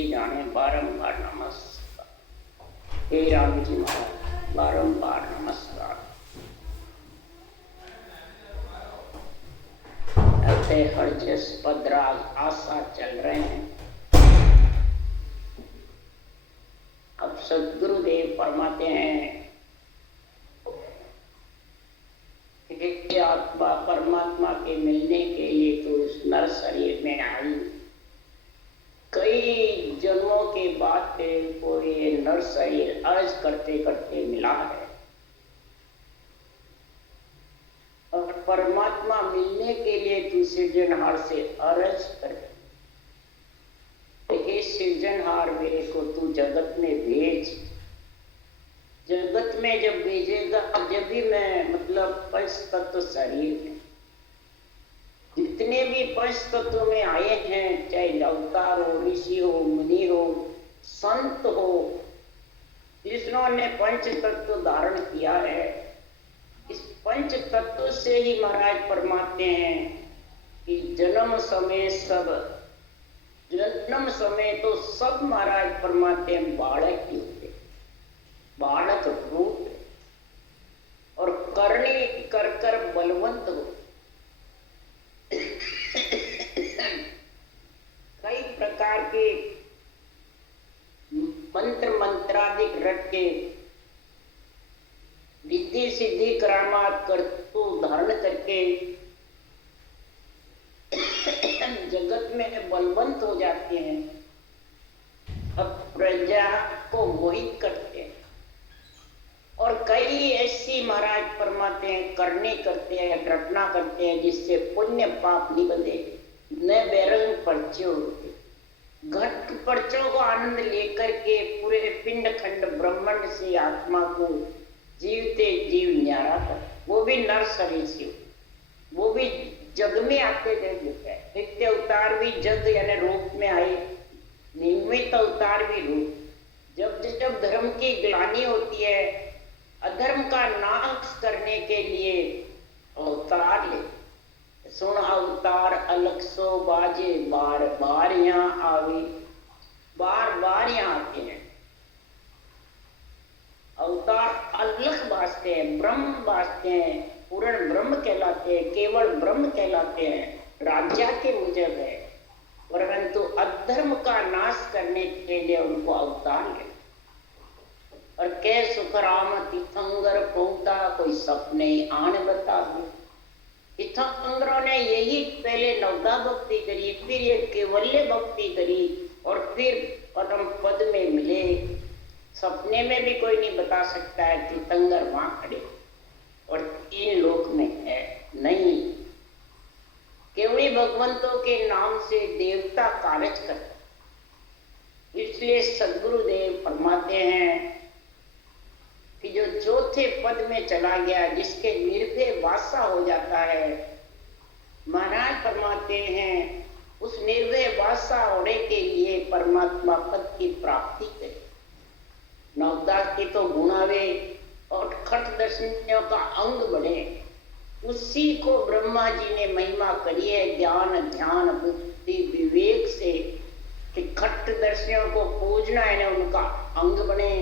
की जाने बारंबार नमस्कार। हे राम जी महाराज बारंबार नमस्कार। ऐसे हरजस पदराग आशा चल रहे हैं। अब सदगुरुदेव फरमाते हैं कि आत्मा परमात्मा के मिलने के लिए तो इस नर शरीर में आई। कई जन्मों के बाद को ये नर शरीर अर्ज करते करते मिला है और परमात्मा मिलने के लिए तू सृजनहार से अर्ज करे, हे सृजनहार मेरे को तू जगत में भेज। जगत में जब भेजेगा जब भी मैं मतलब पंच तत्व शरीर में जितने भी पंच तत्व में आए हैं, चाहे अवतार हो, ऋषि हो, मुनि हो, संत हो, जिन्होंने पंच तत्व धारण किया है, इस पंच तत्व से ही महाराज फरमाते हैं कि जन्म समय तो सब महाराज फरमाते हैं बालक ही होते, बालक रूप और करने कर कर बलवंत हो। कई प्रकार के मंत्रादिक रट के रिद्धि सिद्धि करामात कर तो धारण करके जगत में बलवंत हो जाते हैं। अब प्रजा को मोहित करते हैं और कई ऐसी महाराज फरमाते हैं करने करते हैं, रटना करते हैं जिससे पुण्य पाप निबंधे न बेरंग पर्चो घट पर्चों को आनंद लेकर के पूरे पिंड खंड ब्रह्मांड से आत्मा को जीवते जीव न्यारा कर, वो भी नर शरीर से, वो भी जग में आते देते हैं। नित्य अवतार भी जग यानी रूप में आए, निमित्त अवतार भी रूप। जब जब धर्म की ग्लानि होती है, अधर्म का नाश करने के लिए अवतार ले। सुन अवतार अलग सो बाजे, बार बार यहाँ आवे, बार बार यहाँ आते हैं। अवतार अलग बाजते हैं, ब्रह्म बाजते हैं, पूर्ण ब्रह्म कहलाते हैं, केवल ब्रह्म कहलाते हैं, राज्य के मुजब है। परंतु अधर्म का नाश करने के लिए उनको अवतार ले। और कै सुखराम तीर्थंकर पहुंचा कोई सपने आन बता दो। तीर्थंकरों ने यही पहले नवदा भक्ति करी, फिर ये केवल्य भक्ति करी और फिर परम पद में मिले। सपने में भी कोई नहीं बता सकता है तीर्थंकर वहां खड़े और तीन लोक में है नहीं। केवली भगवंतों के नाम से देवता कार्य करते। इसलिए सदगुरुदेव फरमाते हैं कि जो चौथे पद में चला गया, जिसके निर्भय वासा हो जाता है, महाराज फरमाते हैं उस निर्भय वासा होने के लिए परमात्मा पद की प्राप्ति करे। नवदास की तो गुणावे और खट दर्शनियों का अंग बढ़े, उसी को ब्रह्मा जी ने महिमा करी है ज्ञान ध्यान बुद्धि विवेक से कि खट दर्शनियों को पूजना है, उनका अंग बने।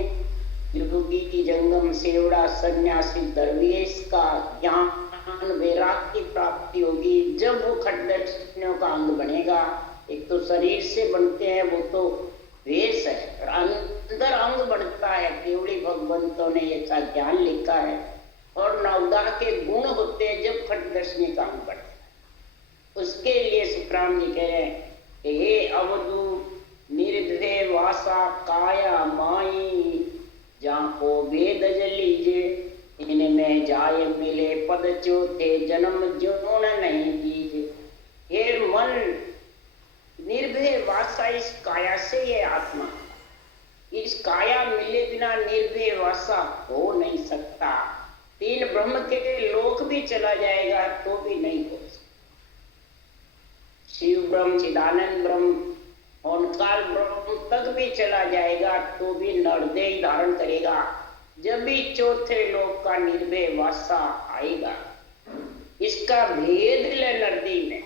योगी की जंगम सेवड़ा सन्यासी दरवेश का ज्ञान वैराग की प्राप्ति होगी जब वो खट दर्शनियों का अंग बनेगा। एक तो शरीर से बनते हैं, वो तो वेश है, अंदर अंग बढ़ता है। केवली भगवंतों ने ऐसा ज्ञान लिखा है। और नवदा के गुण होते हैं जब खट दर्शनी का अंग बढ़ता है। उसके लिए सुखराम जी कह रहे हैं कि हे अवधूत निर्भय वासा काया माई, जहाँ को वेद लीजे इनमें जाए मिले पद चौथे जन्म जोन नहीं दीजे। हे मन निर्भय वासा, इस काया से ये आत्मा, इस काया मिले बिना निर्भय वासा हो नहीं सकता। तीन ब्रह्म के लोक भी चला जाएगा तो भी नहीं हो सकता। शिव ब्रह्म, चिदानंद ब्रह्म, ओंकार ब्रह्म तक भी चला जाएगा तो भी नरदेह धारण करेगा। जब भी चौथे लोक का निर्भय वासा आएगा, इसका भेद ले नरदेह में।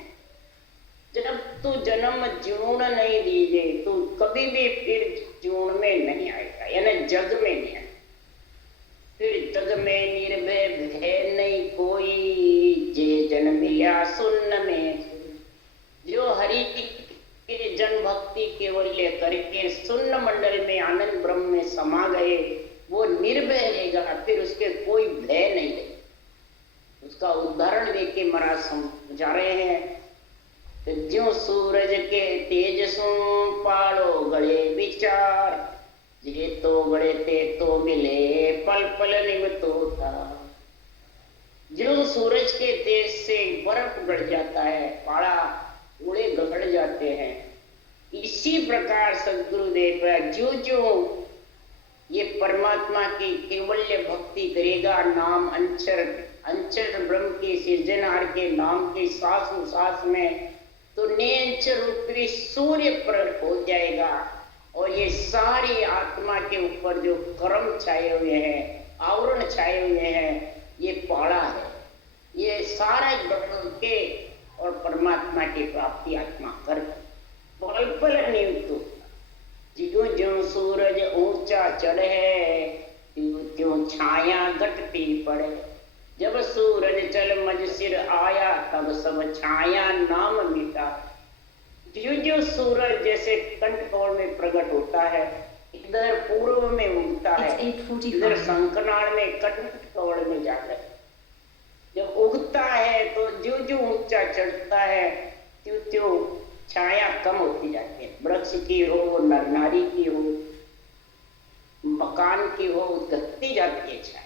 जब तू जन्म जीवन नहीं दीजे, तू कभी भी फिर जीवन में नहीं आएगा, यानी जग में नहीं आएगा। फिर जग में निर्भय भय नहीं कोई, जे जन मिला सुन्न में। जो हरि के जन भक्ति केवल्य करके सुन्न मंडल में आनंद ब्रह्म में समा गए, वो निर्भय रहेगा, फिर उसके कोई भय नहीं रहेगा। उसका उदाहरण देके महाराज समझा रहे हैं, ज्यों सूरज के तेज सु पालो गले विचार, जे तो गड़े ते तो मिले पल पल निमित्त होता। जो सूरज के तेज से बर्फ गड़ जाता है, पाड़ा उड़े गड़ जाते हैं, इसी प्रकार सदगुरुदेव जो जो ये परमात्मा की केवल्य भक्ति करेगा, नाम अंचर ब्रह्म के सृजनहार के नाम के सांस में, तो निरंतर रूपी सूर्य प्रकट हो जाएगा। और ये सारी आत्मा के ऊपर जो कर्म छाए हुए हैं, आवरण छाए हुए हैं, ये पाड़ा है, ये सारे ब्रह्म के और परमात्मा की प्राप्ति आत्मा कर पल पल नियुक्त। ज्यों ज्यों सूरज ऊंचा चढ़े, त्यों छाया घटती पड़े। जब सूरज चल मज सिर आया, तब सब छाया नाम मिटा। ज्यों ज्यों सूरज जैसे कंठकोण में प्रकट होता है, इधर पूर्व में उगता है, इधर शंखनाड़ में कंठकोण में जाकर जब उगता है, तो ज्यों ज्यों ऊंचा चढ़ता है, त्यों त्यों छाया कम होती जाती है। वृक्ष की हो, नर नारी की हो, मकान की हो, घटती जाती है छाया।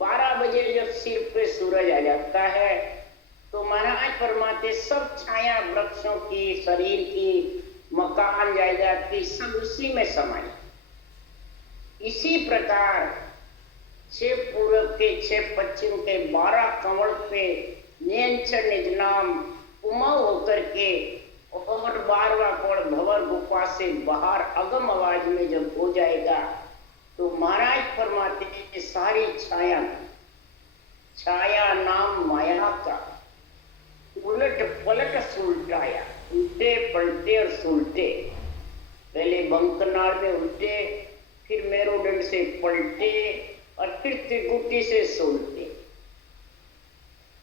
12 बजे जब सिर पे सूरज आ जाता है, तो महाराज परमात्मा सब छाया वृक्षों की, शरीर की, मकान जायदाद की, सब उसी में समाई। इसी प्रकार 6 पूर्व के 6 पश्चिम के 12 कमल पे नियंत्रण निज नाम उमा होकर के, और 12वां कोण भंवर गुफा से बाहर अगम आवाज में जब हो जाएगा, तो महाराज परमात्मा की सारी छाया नाम माया का उलट पलट सुलटाया। उल्टे पलटे और सुलटे, पहले बंकनाड़ में उल्टे, फिर मेरुदंड से पलटे, और फिर त्रिकुटी से सुलटे।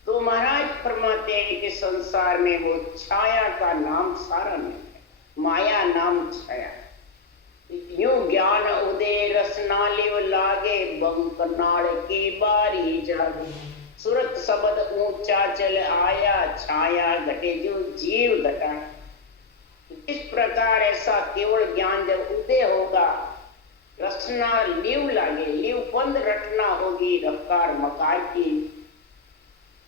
तो महाराज परमात्मा के संसार में वो छाया का नाम सारा नहीं है, माया नाम छाया। यूं ज्ञान उदय रसनालिव लागे, बंकनाड़ की बारी जागे। सुरत शब्द ऊंचा चल आया, छाया घटे जो जीव घटा। इस प्रकार ऐसा केवल ज्ञान जब उदय होगा, रचना लीव लागे, लीव बंद रटना होगी रफ्तार मकार की,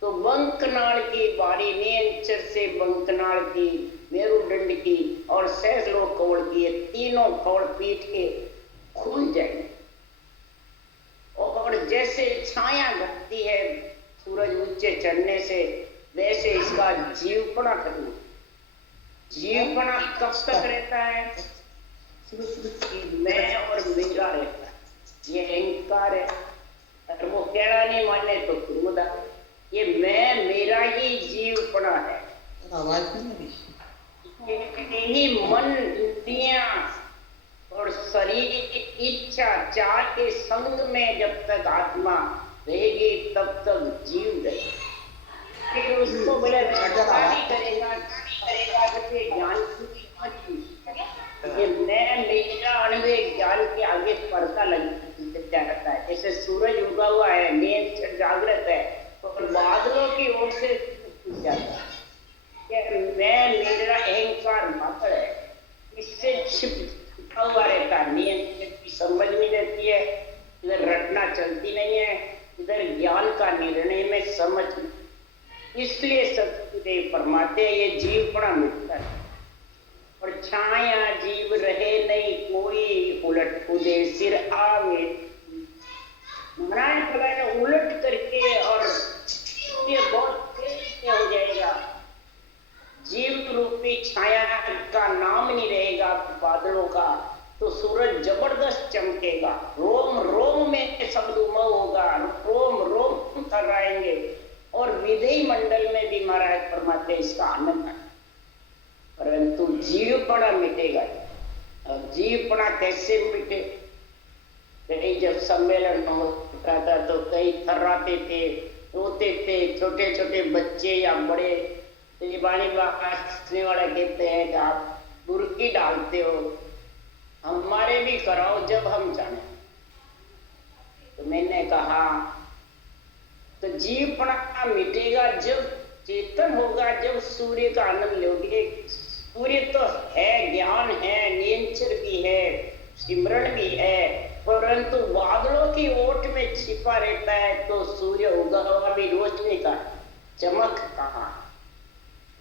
तो बंकनाड़ की बारी नियंचर से बंकनाड़ की, मेरुदंड की और सहस्रो कवड़ की, ये तीनों कवड़ पीठ के खुल जाएंगे। और जैसे छाया घटती है सूरज ऊंचे चढ़ने से, वैसे इसका जीवपना खत्म। जीवपना कब तक रहता है? मैं और मेरा रहता है, ये अहंकार है। अगर वो कहना नहीं माने तो खुदा, ये मैं मेरा ही जीवपना है। यही मन, इंद्रियां और शरीर की इच्छा चार के संग में जब तक आत्मा रहेगी, तब तक जीव रहेगी। फिर उसको बोले झटका नहीं करेगा, ज्ञान की ये मैं मेरा अनुभव ज्ञान के आगे पर्दा लग जाता है। जैसे सूरज उगा हुआ है, नींद जागृत है, तो बादलों की ओर से जाता है। मैं मेरा अहंकार मात्र है, इससे छिपा हुआ रहता है। नींद की समझ नहीं रहती है, इधर रटना चलती नहीं है, इधर ज्ञान का निर्णय में समझ। इसलिए सतगुरुदेव फरमाते हैं ये जीवपना मिटता है। और छाया जीव रहे नहीं कोई, उलट कूदे सिर आवे। महाराज भगवान उलट करके, और ये बहुत तेज से हो जाएगा। जीव रूपी छाया का नाम नहीं रहेगा बादलों का, तो सूरज जबरदस्त चमकेगा। रोम रोम में शब्द उमंग होगा, रोम रोम थर्राएंगे, और विधेय मंडल में भी महाराज परमात्मा इसका आनंद है। परंतु जीवपना मिटेगा। अब जीवपना कैसे मिटे? कहीं जब सम्मेलन होता था तो कई थर्राते थे, रोते थे, छोटे छोटे बच्चे या बड़े। तो ये बाणी हंसने वाला कहते हैं कि आप बुरकी डालते हो, हमारे भी कराओ जब हम जाने। तो मैंने कहा तो जीवपना मिटेगा जब चेतन होगा, जब सूर्य का आनंद लोगे। सूर्य तो है, ज्ञान है, नियंत्रण भी है, सिमरण भी है, परंतु बादलों की ओट में छिपा रहता है तो सूर्य उगा हुआ भी रोशनी का चमक कहाँ?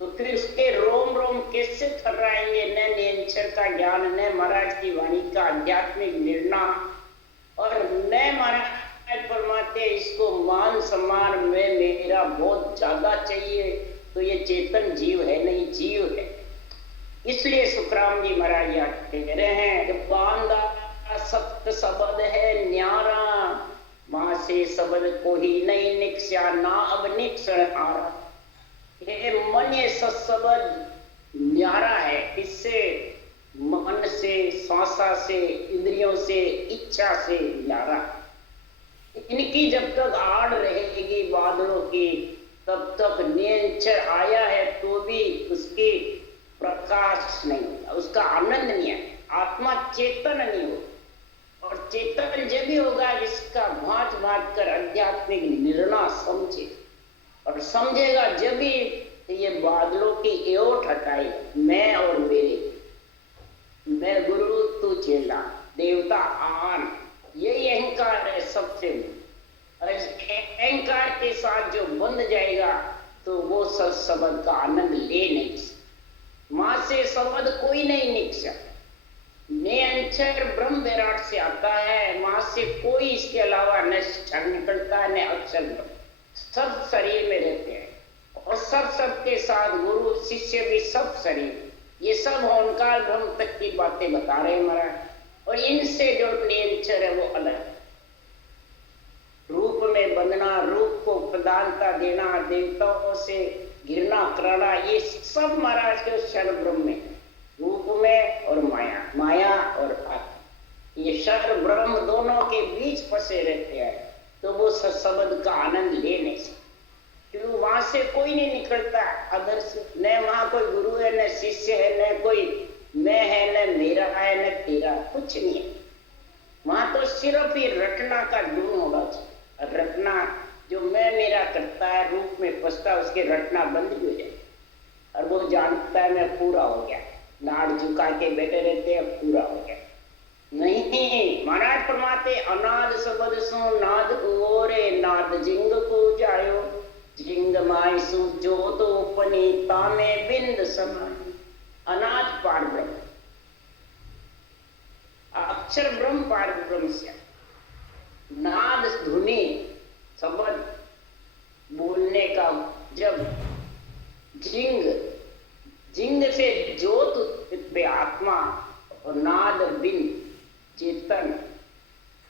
तो फिर उसके रोम रोम कैसे थर्राएंगे? न नियंत्रण का ज्ञान, न महाराज की वाणी का आध्यात्मिक निर्णय, और न महाराज फरमाते इसको मान सम्मान में मेरा बहुत ज्यादा चाहिए। तो ये चेतन जीव है नहीं, जीव है। इसलिए सुखराम जी महाराज यहाँ कह रहे हैं कि बांधा सप्त शब्द है न्यारा, मां से शब्द को ही नहीं निक्ष्या, ना अब निक्षण आरा। ये मन ये सत्शब्द न्यारा है, इससे मन से, श्वासा से, इंद्रियों से, इच्छा से न्यारा। इनकी जब तक आड़ रहेगी बादलों की, तब तक नियंत्रण आया है तो भी उसकी प्रकाश नहीं होगा, उसका आनंद नहीं है, आत्मा चेतन नहीं होगा। और चेतन जब भी होगा जिसका भांत भांत कर आध्यात्मिक निर्णय समझे, और समझेगा जब भी ये बादलों की एओट हटाई, मैं और मेरे, मैं गुरु तू चेला, देवता आन, यही अहंकार है सबसे। और इस अहंकार के साथ जो बंध जाएगा तो वो शब्द का आनंद ले नहीं। मां से शब्द कोई नहीं निकसा, ने अंचर ब्रह्म विराट से आता है, मां से कोई इसके अलावा न क्षर निकलता है न अक्षर ब्रह्म। सब शरीर में रहते हैं और सब सबके साथ गुरु शिष्य भी सब शरीर। ये सब ओंकार ब्रह्म तक की बातें बता रहे हैं महाराज। और इनसे जो नियंचर है वो अलग है। रूप में बंधना, रूप को प्रधानता देना, देवताओं से घिरना कराना, ये सब महाराज के क्षर ब्रह्म में, रूप में और माया, माया और आत्मा, ये क्षर ब्रह्म दोनों के बीच फंसे रहते हैं। तो वो शब्द का आनंद ले नहीं सकते, क्योंकि वहां से कोई नहीं निकलता अदर से। न वहां कोई गुरु है, न शिष्य है, न कोई मैं है, न मेरा है, न तेरा, कुछ नहीं है। वहां तो सिर्फ ही रटना का गुण होगा। रटना जो मैं मेरा करता है, रूप में फंसता है, उसके रटना बंद हो जाए और वो जानता है मैं पूरा हो गया। नाड़ झुका के बैठे रहते हैं, पूरा हो गया नहीं। महाराज फरमाते अनाद शब्द सो नाद ओरे, नाद जिंग को जायो, जिंग माई सु जो तो पनीता में बिंद समान। अनाद पार ब्रह्म, अक्षर ब्रह्म पार ब्रह्म से। नाद धुनी शब्द बोलने का, जब जिंग, जिंग से ज्योत आत्मा, और नाद बिंद चेतन,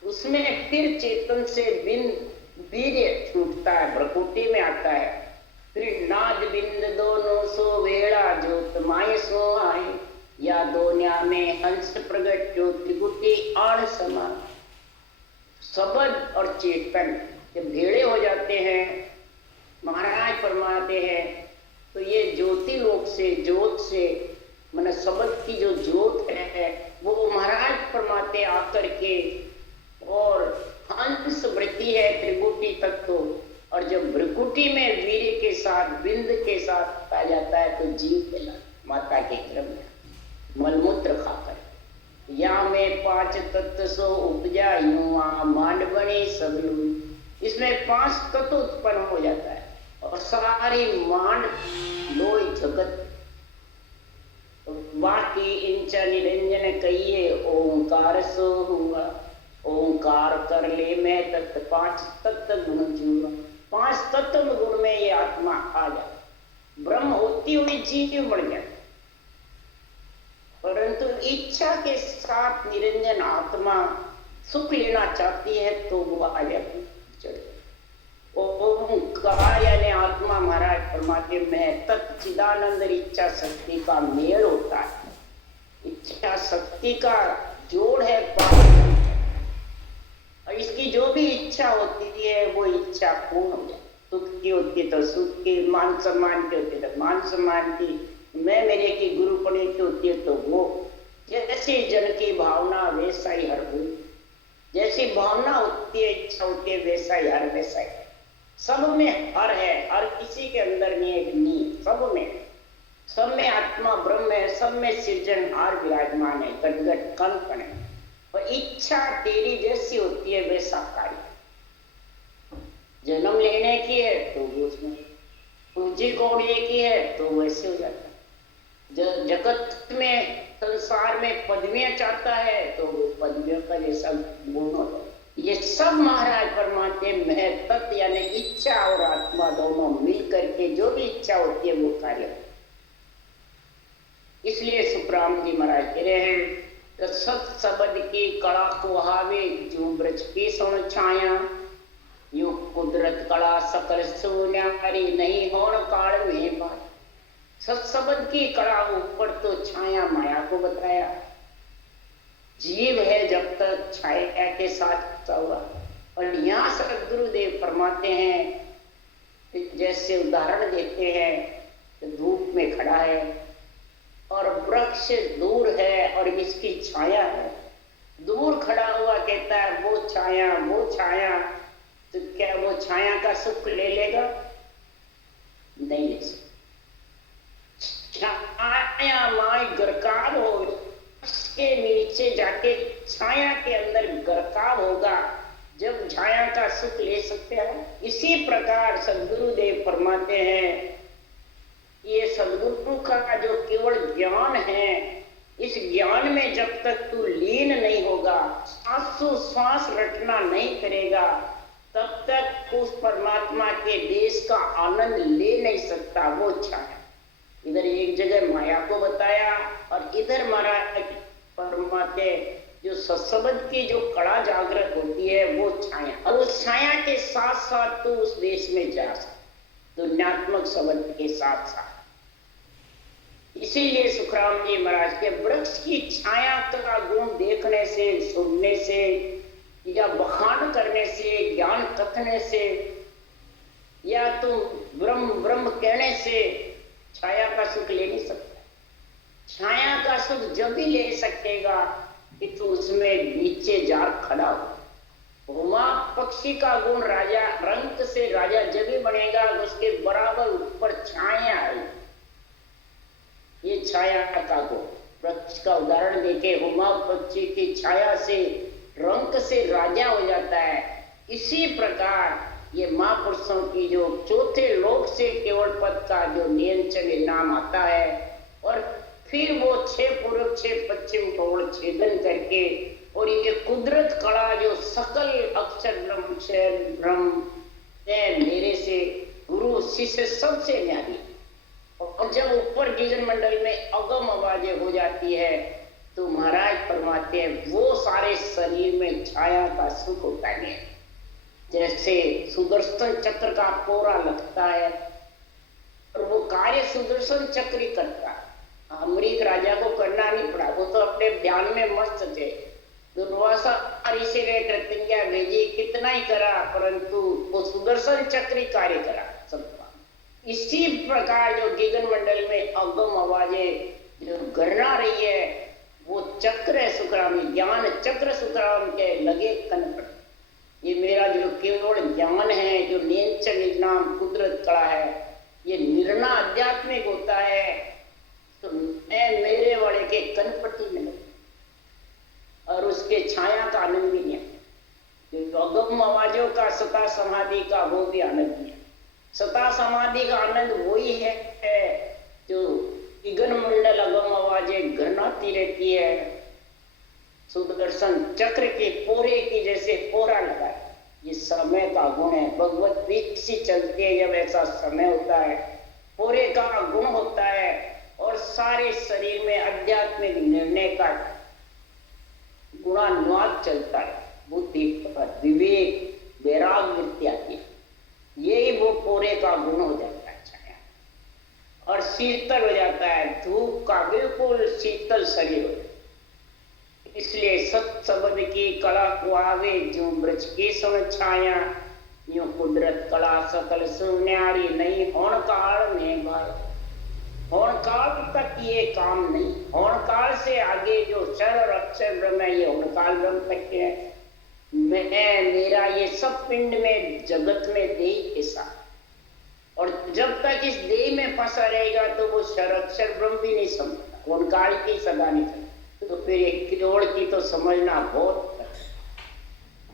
उसमें फिर चेतन से बिंद वीर्य छूटता है, प्रकृति में आता है। फिर नाद बिंद दोनों सो वेड़ा ज्योत माय सो आए, या दोनिया में हंस प्रगट ज्योति गुटी आड़ समान। शब्द और चेतन जब भेड़े हो जाते हैं, महाराज फरमाते हैं, तो ये ज्योति लोक से, ज्योत से, मतलब शब्द की जो ज्योत है वो महाराज फरमाते आकर के, और हंस वृत्ति है त्रिकुटी तत्व। और जब भ्रिकुटी में वीर्य के साथ, बिंद के साथ आ जाता है तो जीव कहलाता, माता के गर्भ में मलमूत्र खाकर। या में 5 तत्व सो उपजा यूं मांड बने सब लोग। इसमें 5 तत्व उत्पन्न हो जाता है और सारी मांड लोई जगत। बाकी इंचा निरंजन कहिए ओंकार सो हुआ, ओंकार कर ले मैं तत्व 5 तत्व गुण जुआ। 5 तत्व गुण में ये आत्मा आ जाए, ब्रह्म होती हुई जीव बढ़ जाए। परंतु इच्छा के साथ निरंजन आत्मा सुख लेना चाहती है तो वो आ जाती, ओंकार यानी आत्मा महाराज परमात्मा में तत्चिदानंद इच्छा शक्ति का मेल होता है, इच्छा शक्ति का जोड़ है प्राण, और इसकी जो भी इच्छा होती है वो इच्छा पूर्ण हो जाए। सुख की होती है तो सुख की, मान सम्मान की होती है तो मान सम्मान की, मैं मेरे की गुरु पढ़े की होती है तो वो, जैसे जन की भावना वैसा ही हर कोई, जैसी भावना होती है इच्छा होती है वैसा ही हर, वैसा ही सब में हर है, हर किसी के अंदर नहीं एक नी, सब में आत्मा ब्रह्म है, सब में सृजनहार विराजमान है, गटगट कण कण है। और इच्छा तेरी जैसी होती है वैसा कार्य, जन्म लेने की है तो वो उसमें, पूंजी कौड़िए की है तो वैसे हो जाता है। जगत में संसार में पदवियां चाहता है तो वो पदवियों का जैसा गुण होता है। ये सब महाराज परमात्मा में तत्व यानी इच्छा और आत्मा दोनों मिल करके जो भी इच्छा होती है वो कार्य होता है। इसलिए सुखराम जी महाराज कह रहे हैं तो सत शब्द की कड़ा को हावे जो ब्रज की सुन छाया, यू कुदरत कड़ा सकल सोन्यारी नहीं होण काल में बात। सत शब्द की कड़ा ऊपर तो छाया माया को बताया, जीव है जब तक छाया के साथ हुआ। और यहाँ सदगुरुदेव फरमाते हैं, जैसे उदाहरण देते हैं, धूप में खड़ा है और वृक्ष दूर है और इसकी छाया है, दूर खड़ा हुआ कहता है वो छाया, तो क्या वो छाया का सुख ले लेगा? नहीं ले सकता। छाया माई गरकाव हो, उसके नीचे जाके छाया के अंदर गरकाव होगा, जब छाया का सुख ले सकते हैं। इसी प्रकार सदगुरुदेव फरमाते हैं, ये सदगुरु का जो केवल ज्ञान है, इस ज्ञान में जब तक तू लीन नहीं होगा, श्वास रटना नहीं करेगा, तब तक उस परमात्मा के देश का आनंद ले नहीं सकता। वो छाया इधर एक जगह माया को बताया और इधर महाराज परमात्मा जो सत्संग की जो कड़ा जागृत होती है वो छाया, और उस छाया के साथ साथ तू उस देश में जा सकता, दुनियात्मक संबंध के साथ साथ। इसीलिए सुखराम जी महाराज के वृक्ष की छाया का गुण देखने से, सुनने से या बखान करने से, ज्ञान कथने से या तो ब्रह्म ब्रह्म कहने से छाया का सुख ले नहीं सकता। छाया का सुख जब भी ले सकेगा कि तू उसमें नीचे जार खड़ा हो। उमा पक्षी का गुण राजा, रंग से राजा जब भी बनेगा उसके बराबर ऊपर छाया है, ये छाया का गुण। वृक्ष का उदाहरण देके उमा पक्षी की छाया से रंग से राजा हो जाता है। इसी प्रकार ये महापुरुषों की जो चौथे लोक से केवल पद का जो नियंत्रण नाम आता है, और फिर वो 6 पूर्व 6 पश्चिम को छेदन करके, और ये कुदरत कला जो सकल अक्षर ब्रह्म मेरे से गुरु शिष्य सबसे न्यारी, और जब ऊपर गीजन मंडल में अगम आवाजें हो जाती है तो महाराज फरमाते हैं वो सारे शरीर में छाया का सुख होता है। जैसे सुदर्शन चक्र का कोरा लगता है और वो कार्य सुदर्शन चक्र ही करता है। अमरीक राजा को करना नहीं पड़ा, वो तो अपने ध्यान में मस्त थे। दुर्वासा ऋषि ने प्रतिज्ञा भेजी, कितना ही करा परंतु वो सुदर्शन चक्र ही कार्य करा सबका। इसी प्रकार जो गगन मंडल में अगम आवाजें जो गरना रही है वो चक्र है सुखराम, ज्ञान चक्र सुखराम के लगे कनपट। ये मेरा जो केवल ज्ञान है, जो नियंत्रण नाम कुदरत कला है, ये निर्णय आध्यात्मिक होता है, तो मैं मेरे वाले के कनपट्टी में और उसके छाया का आनंद भी नहीं है। जो अगम आवाजों का सता समाधि का वो भी आनंद नहीं है। सता समाधि का आनंद वही है जो गगन मंडल अगम आवाजें गरनाती रहती है, सुदर्शन चक्र के पोरे की जैसे पोरा लगा है। ये समय का गुण है। भगवत प्रीति से चलती है जब ऐसा समय होता है, पोरे का गुण होता है और सारे शरीर में आध्यात्मिक निर्णय का गुणानुवाद चलता है। बुद्धि पर विवेक वैराग्य आती है। यही वो पूरे का गुण हो जाता है छाया। और शीतल हो जाता है, धूप का बिल्कुल शीतल शरीर हो जाता है। इसलिए सत शब्द की कला को आवे जो ब्रज की सुन छाया, यूं कुदरत कला सकल सुन्यारी नहीं होण काल में भाई। होण काल तक ये काम नहीं, होण काल से आगे जो क्षर और अक्षर ब्रह्म है ये होण काल ब्रह्म तक है। मैं मेरा ये सब पिंड में जगत में देह के साथ, और जब तक इस देह में फंसा रहेगा तो वो क्षर अक्षर ब्रह्म भी नहीं समझता, होण काल की सदा नहीं समझता। तो फिर एक किरोड़ की तो समझना बहुत।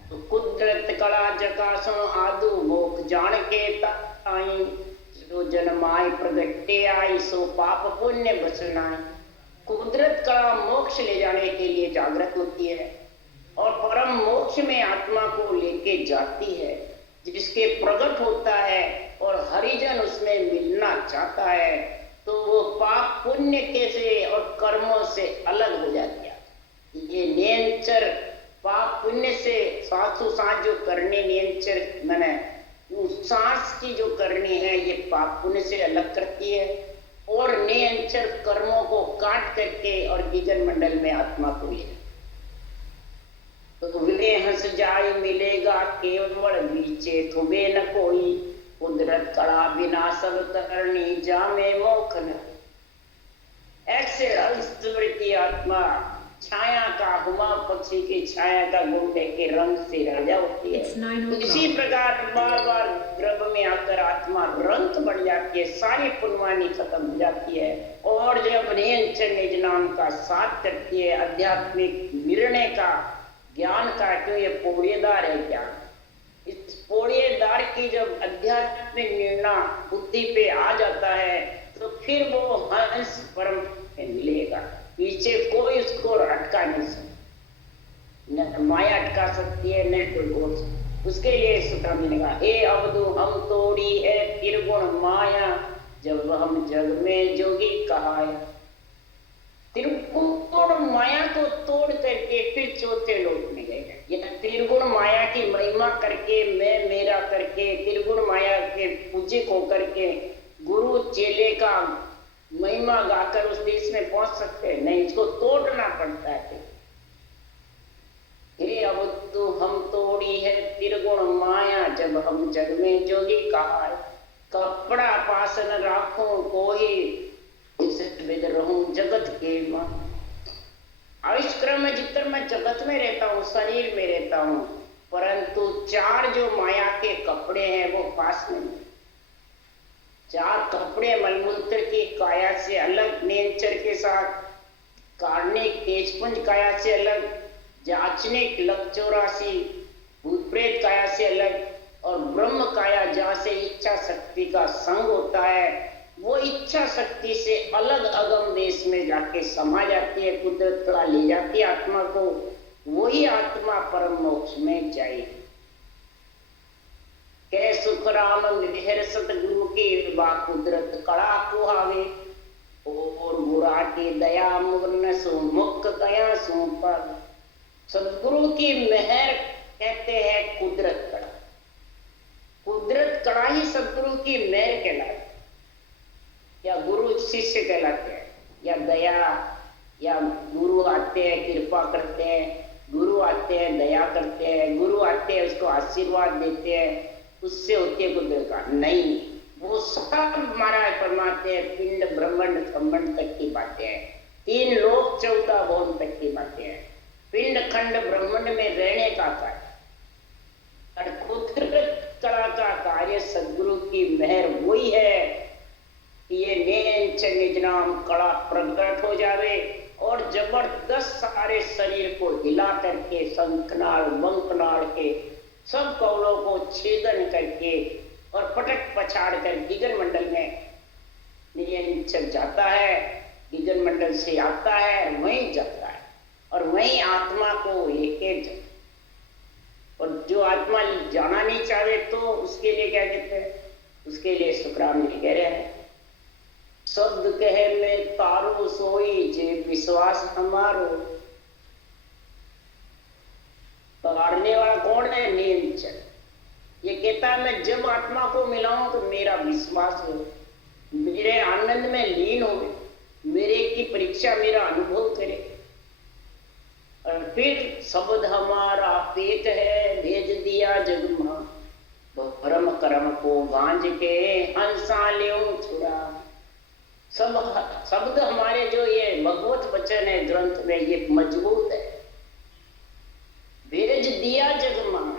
तो कुदरत कला जकासो आदु भोग जान के ताई, जो जन्माई प्रगटे आई सो पाप पुण्य बचनाई। कुदरत कला मोक्ष ले जाने के लिए जागृत होती है और परम मोक्ष में आत्मा को लेके जाती है, जिसके प्रकट होता है और हरिजन उसमें मिलना चाहता है, तो वो पाप पुण्य के से और कर्मों से अलग हो जाती है। ये नियंचर पाप पुण्य से सासु सांस जो करने नियंचर मैंने सांस की जो करनी है ये पाप पुण्य से अलग करती है, और नियंचर कर्मों को काट करके और गीजन मंडल में आत्मा को ले। तो वे हंस जाई मिलेगा केवल बीचे तुम्हें न कोई, कुदरत कड़ा बिना सब करनी जामे मोख न। ऐसे स्मृति आत्मा छाया का हुमा पक्षी की छाया का गुण के रंग से राजा होती है। तो इसी प्रकार बार बार गर्भ में आकर आत्मा रंग बढ़ जाती है, सारी पुनवानी खत्म हो जाती है, और जब नियंचन निज नाम का साथ करती है, आध्यात्मिक निर्णय का ज्ञान का, क्यों ये पोड़ेदार है ज्ञान, इस पोड़ेदार की जब आध्यात्मिक निर्णय बुद्धि पे आ जाता है तो फिर वो हंस परम मिलेगा, पीछे कोई उसको अटका नहीं सकता, न माया अटका सकती है न कोई और। उसके लिए सूत्र मिलेगा, हे अवधु हम तोड़ी है त्रिगुण माया, जब हम जग में जोगी कहाया। त्रिगुण माया को तोड़ करके फिर चौथे लोक में गए। यह त्रिगुण माया की महिमा करके, मैं मेरा करके, त्रिगुण माया के पूजित होकर के गुरु चेले का महिमा गाकर उस देश में पहुंच सकते हैं? नहीं, इसको तोड़ना पड़ता है। हे अवधु हम तोड़ी है त्रिगुण माया, जब हम जग में जोगी कहा है। कपड़ा पासन राखूं कोई, इस विद रहूं जगत के मां। आयुष्क्रम में जितना मैं जगत में रहता हूँ, शरीर में रहता हूँ, परंतु चार जो माया के कपड़े हैं वो पास नहीं। चार कपड़े मलमूत्र की काया से अलग, नियंचर के साथ कार्णिक तेजपुंज काया से अलग, जाचनिक लक 84 भूतप्रेत काया से अलग, और ब्रह्म काया जहाँ से इच्छा शक्ति का संग होता है, वो इच्छा शक्ति से अलग अगम देश में जाके समा जाती है, कुदरत का ले जाती है आत्मा को। वही आत्मा परम मोक्ष में जाएगी। कै सुख राम निहर सतगुरु की, बा कुदरत कड़ा कुहावे, और बुरा की दया मुगन सो मुक्त कया सो पर। सदगुरु की मेहर कहते हैं कुदरत कड़ा। कुदरत कड़ा ही सदगुरु की मेहर कहलाती, या गुरु शिष्य कहलाते हैं, या दया, या गुरु आते हैं कृपा करते हैं, गुरु आते हैं दया करते हैं, गुरु आते हैं उसको आशीर्वाद देते हैं, उससे होती है कुदरत का। नहीं, वो सब हमारा परमात्मा पिंड ब्रह्मांड खंड तक की बातें हैं, 3 लोक 14 भवन तक की बातें हैं। पिंड खंड ब्रह्मांड में रहने का कार्य, कुदरत कला का कार्य सदगुरु की मेहर वही है कि ये नेंच निज नाम कला प्रकट हो जावे और जबरदस्त सारे शरीर को हिला करके शंखनाल वंकनाल के सब कौलों को छेदन करके और पटक पछाड़ कर गिगन मंडल में नियंचक जाता है, गिगन मंडल से आता है, वहीं जाता है और वहीं आत्मा को लेके जाता। और जो आत्मा जाना नहीं चाहे तो उसके लिए क्या कहते हैं? उसके लिए सुखराम जी कह रहे हैं, शब्द कहे में तारो सोई जे विश्वास हमारो। तारने वाला कौन है? नियंचक। ये कहता है मैं जब आत्मा को मिलाऊं तो मेरा विश्वास हो, मेरे आनंद में लीन हो, मेरे की परीक्षा मेरा अनुभव करे। और फिर शब्द हमारा पेट है भेज दिया जग मां, भरम कर्म को गांज के हंसा ले छुड़ा। सब शब्द हमारे जो ये भगवत वचन है ग्रंथ में ये मजबूत है। भेज दिया जग मां,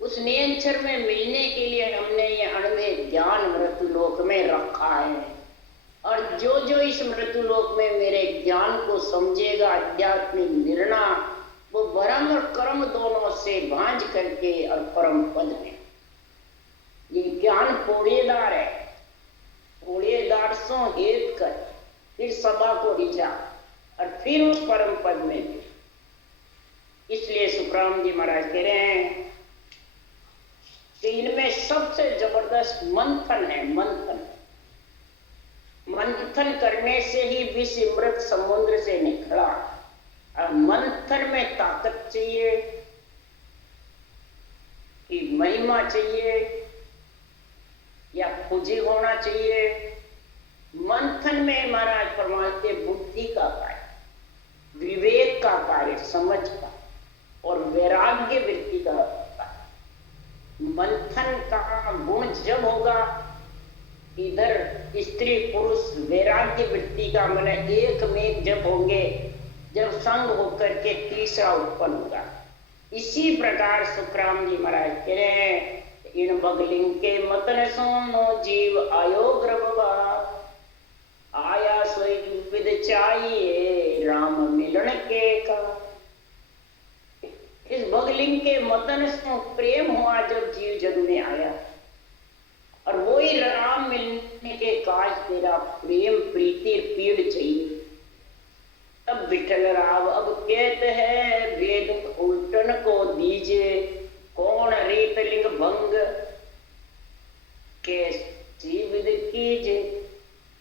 उस नियंत्रण में मिलने के लिए हमने ये अणुमेय ज्ञान मृत्युलोक में रखा है। और जो जो इस मृत्युलोक में मेरे ज्ञान को समझेगा आध्यात्मिक निर्णय, वो भरम और कर्म दोनों से भांज करके और परम पद में। ये ज्ञान पोड़ेदार है, पोड़ेदार सो हेत कर फिर सभा को रिझा और फिर उस परम पद में भी। इसलिए सुखराम जी महाराज कह रहे हैं कि इनमें सबसे जबरदस्त मंथन है। मंथन करने से ही विष अमृत समुद्र से निकला। और मंथन में ताकत चाहिए कि महिमा चाहिए या पूजी होना चाहिए। मंथन में महाराज परमात्मा बुद्धि का कार्य, विवेक का कार्य, समझ का और वैराग्य वृत्ति का कार्य। मंथन का गुण जब होगा, इधर स्त्री पुरुष वैराग्य वृत्ति का मन एक में जब होंगे, जब संग होकर के तीसरा उत्पन्न होगा। इसी प्रकार सुखराम जी महाराज कह रहे हैं इन बगलिंग के मतन सोनो जीव आयोग रबा, आया सोई विद चाहिए राम मिलन के का। इस बगलिंग के मतन से प्रेम हुआ जब जीव जग में आया, और वही राम मिलने के काज तेरा प्रेम प्रीति पीड़ चाहिए। तब विठल राव अब कहते हैं वेद उल्टन को दीजे, कौन रीत लिंग भंग के जीवित कीजे।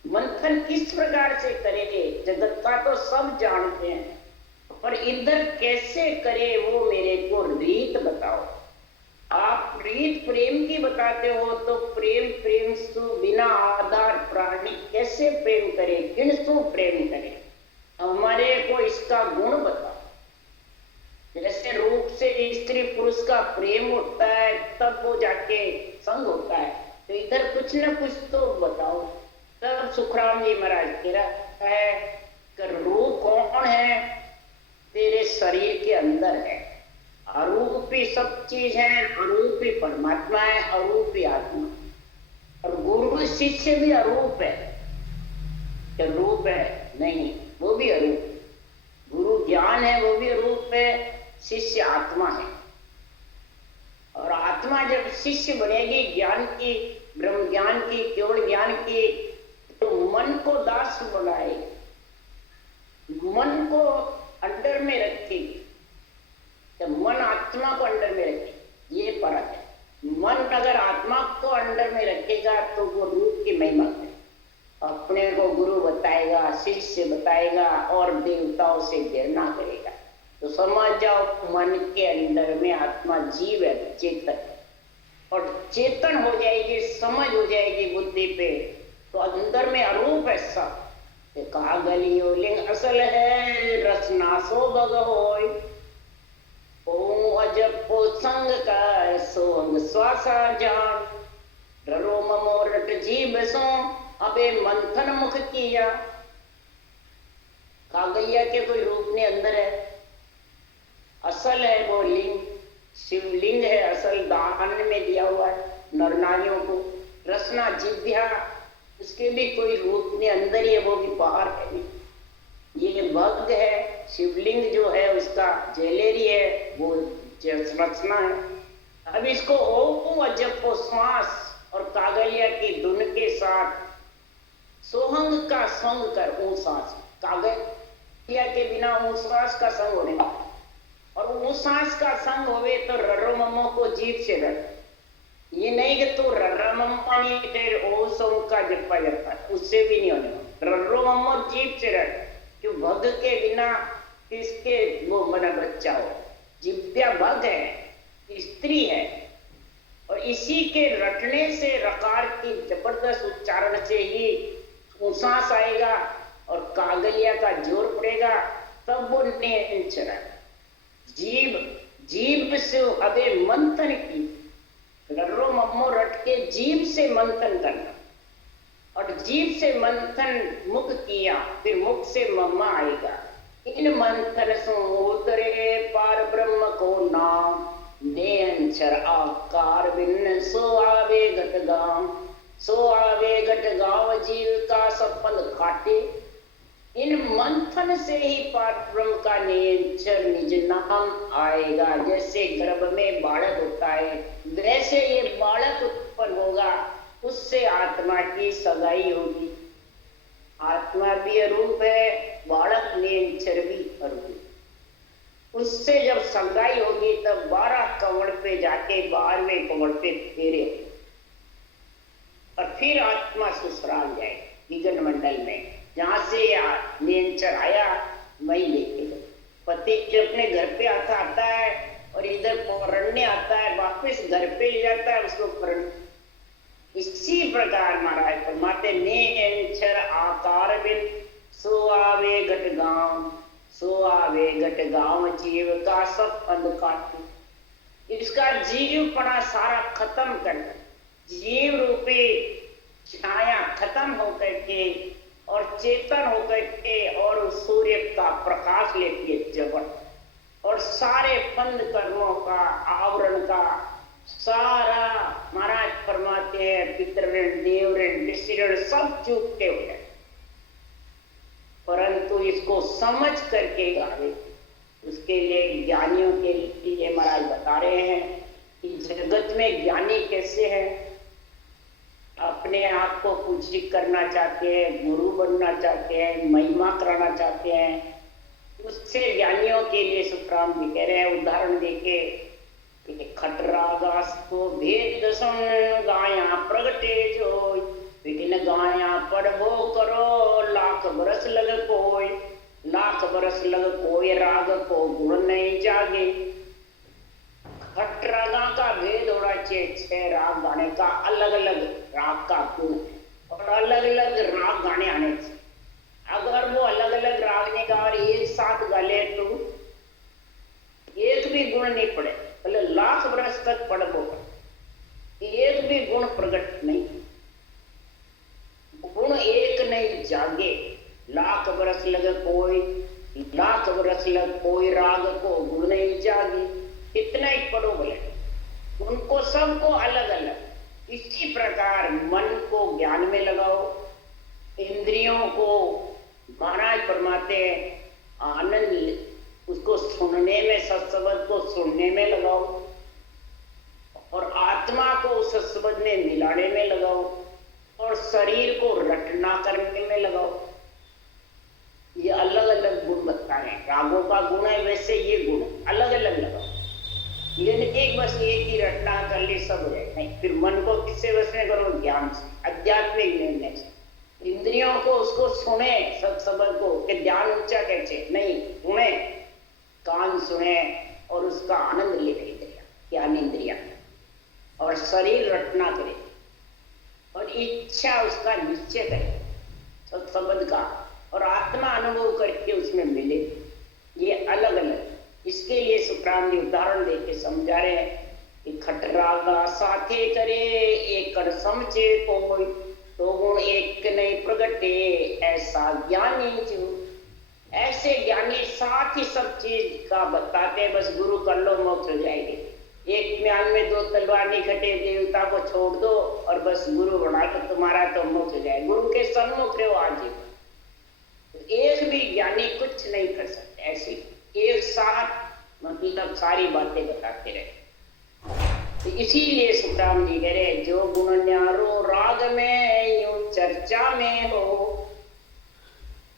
मंथन किस प्रकार से करेंगे जगत का तो सब जानते हैं, पर इधर कैसे करे वो मेरे को रीत बताओ। आप रीत प्रेम की बताते हो तो प्रेम सु बिना आधार प्राणी कैसे प्रेम करे, किन सु प्रेम करे, हमारे को इसका गुण बताओ। जैसे रूप से स्त्री पुरुष का प्रेम होता है तब वो जाके संग होता है, तो इधर कुछ न कुछ तो बताओ। तब सुखराम जी महाराज कह रहा है कि रूप कौन है, तेरे शरीर के अंदर है। अरूपी सब चीज है, अरूपी परमात्मा है, अरूपी आत्मा। और गुरु शिष्य भी अरूप है, क्या रूप है? नहीं, वो भी अरूप। गुरु ज्ञान है, वो भी अरूप है। शिष्य आत्मा है, और आत्मा जब शिष्य बनेगी ज्ञान की, ब्रह्म ज्ञान की, केवल ज्ञान की, तो मन को दास बनाएगी, मन को अंडर में रखेगी। तो मन आत्मा को अंडर में रखेगी, ये फर्क है। मन अगर आत्मा को अंडर में रखेगा तो वो रूप की महिमा करेगा, अपने को गुरु बताएगा, शिष्य बताएगा और देवताओं से घृणा करेगा। तो समझ जाओ मन के अंदर में आत्मा जीव है, चेतन, और चेतन हो जाएगी, समझ हो जाएगी बुद्धि पे, तो अंदर में अरूप है सब। कहा गलियो लिंग असल है रसना सो भग होय, ओ अजब को संग का सोंग स्वासा जान, ररो ममो रट जीव सो अबे मंथन मुख किया। कहा गैया के कोई रूप ने अंदर है, असल है वो लिंग, शिवलिंग है असल, दान में दिया हुआ है नर नारियों को। रसना जिव्या, उसके भी कोई रूप ने अंदर ही है, वो भी बाहर है नहीं। ये भक्त है, शिवलिंग जो है उसका ज्वेलरी है, वो रचना है। अब इसको ओम अजब को श्वास और कागलिया की धुन के साथ सोहंग का संग कर, ऊ सांस कागलिया के बिना ऊ श्वास का संग होने का, और वो सांस का संग होवे तो रर्रो मम्मो को जीभ से रट। ये नहीं कि तू रर्रा मम्मा नहीं तेरे ओ संग का जपा जाता है, उससे भी नहीं होने। रर्रो मम्मो जीभ से रट, क्यों भग के बिना किसके वो मना बच्चा हो। जिव्या भग है, स्त्री है, और इसी के रटने से रकार की जबरदस्त उच्चारण से ही सांस आएगा और कागलिया का जोर पड़ेगा, तब वो नेंचर है। जीभ से अबे मंथन की, रर्रो मम्मो रट के जीभ से मंथन करना, और जीभ से मंथन मुख किया, फिर मुख से मम्मा आएगा। इन मंथन सो उतरे पार ब्रह्म को नाम, नेंचर आकार भिन्न सो आवे घट गाम, सो आवे घट गाँव जीव का सपन काटे। इन मंथन से ही पार ब्रह्म का नेंचर निज नाम आएगा। जैसे गर्भ में बालक होता है, वैसे ये बालक उत्पन्न होगा, उससे आत्मा की सगाई होगी। आत्मा भी अरूप है, बालक नेंचर भी अरूप। उससे जब सगाई होगी तब 12 कवड़ पे जाके 12वें कवड़ पे फेरे, और फिर आत्मा ससुराल जाए विगन मंडल में, जहां से नेंचर आया वही लेके गए। पति जो अपने घर पे आता है और इधर पकड़ने आता है, वापस घर पे ले जाता है उसको पकड़ने। इसी प्रकार महाराज फरमाते नेंचर आकार बिन सो आवे घट गांव, सो आवे घट गांव जीव का सब अंध काटे। इसका जीवपना सारा खत्म करना, जीव रूपी छाया खत्म होकर के और चेतन होकर के और उस सूर्य का प्रकाश लेती है जगत, और सारे बंद कर्मों का आवरण का सारा महाराज फरमाते हैं पितृ देव ऋषि सब चूकते हुए, परंतु इसको समझ करके आगे उसके लिए ज्ञानियों के लिए महाराज बता रहे हैं कि जगत में ज्ञानी कैसे है। अपने आप को पूजित करना चाहते हैं, गुरु बनना चाहते हैं, महिमा कराना चाहते हैं, उससे ज्ञानियों के लिए सुखराम जी कह रहे हैं उदाहरण देके, खटरागास को भेद सुन गाया प्रगटे जो, विघ्न गाया पढ़ो करो लाख बरस लग कोई, लाख बरस लग कोई राग को गुण नहीं जागे। खट रागा का भेद होना चाहिए, 6 राग गाने का अलग अलग राग का गुण और अलग अलग राग गाने आने चाहिए। अगर वो अलग अलग राग ने गा और एक साथ गा ले तो एक भी गुण नहीं पड़े, भले लाख वर्ष तक पढ़ हो, एक भी गुण प्रकट नहीं, गुण एक नहीं जागे। लाख बरस लग कोई, लाख बरस लग कोई राग को गुण नहीं जागे। इतना ही पढ़ो बोले, उनको सबको अलग अलग। इसी प्रकार मन को ज्ञान में लगाओ, इंद्रियों को महाराज फरमाते आनंद उसको सुनने में, सत्संग को सुनने में लगाओ, और आत्मा को उस सत्संग में मिलाने में लगाओ, और शरीर को रटना करने में लगाओ। ये अलग अलग गुण बता रहे हैं, रागों का गुण है वैसे ये गुण अलग अलग लगाओ। ये एक बस एक ही रटना कर ली सब हो जाए नहीं, फिर मन को किससे वश में करो? ज्ञान से, आध्यात्मिक निर्णय से। इंद्रियों को उसको सुने सत्संग को कि ध्यान ऊंचा कैसे नहीं, सुने कान सुने और उसका आनंद ले इंद्रिया, ज्ञान इंद्रिया, और शरीर रटना करे और इच्छा उसका निश्चय करे सत्संग का, और आत्मा अनुभव करके उसमें मिले। ये अलग अलग, इसके लिए सुखराम जी उदाहरण देके समझा रहे हैं कि खटरागा साथे करे एक समझे कोई, तो गुण एक नहीं प्रगटे ऐसा ज्ञानी जो। ऐसे ज्ञानी साथ ही सब चीज का बताते, बस गुरु कर लो मोक्ष हो जाएगी। एक म्यान में 2 तलवार नहीं खटे, देवता को छोड़ दो और बस गुरु बना लो तुम्हारा तो मोक्ष हो जाए। गुरु के सन्मुख रहो आज, एक भी ज्ञानी कुछ नहीं कर सकते। ऐसे एक साथ मतलब सारी बातें बताते रहे। तो इसीलिए सुखराम जी कह रहे जो गुण न्यारो राग में यूं चर्चा में हो।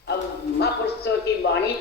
अब महापुरुषों की वाणी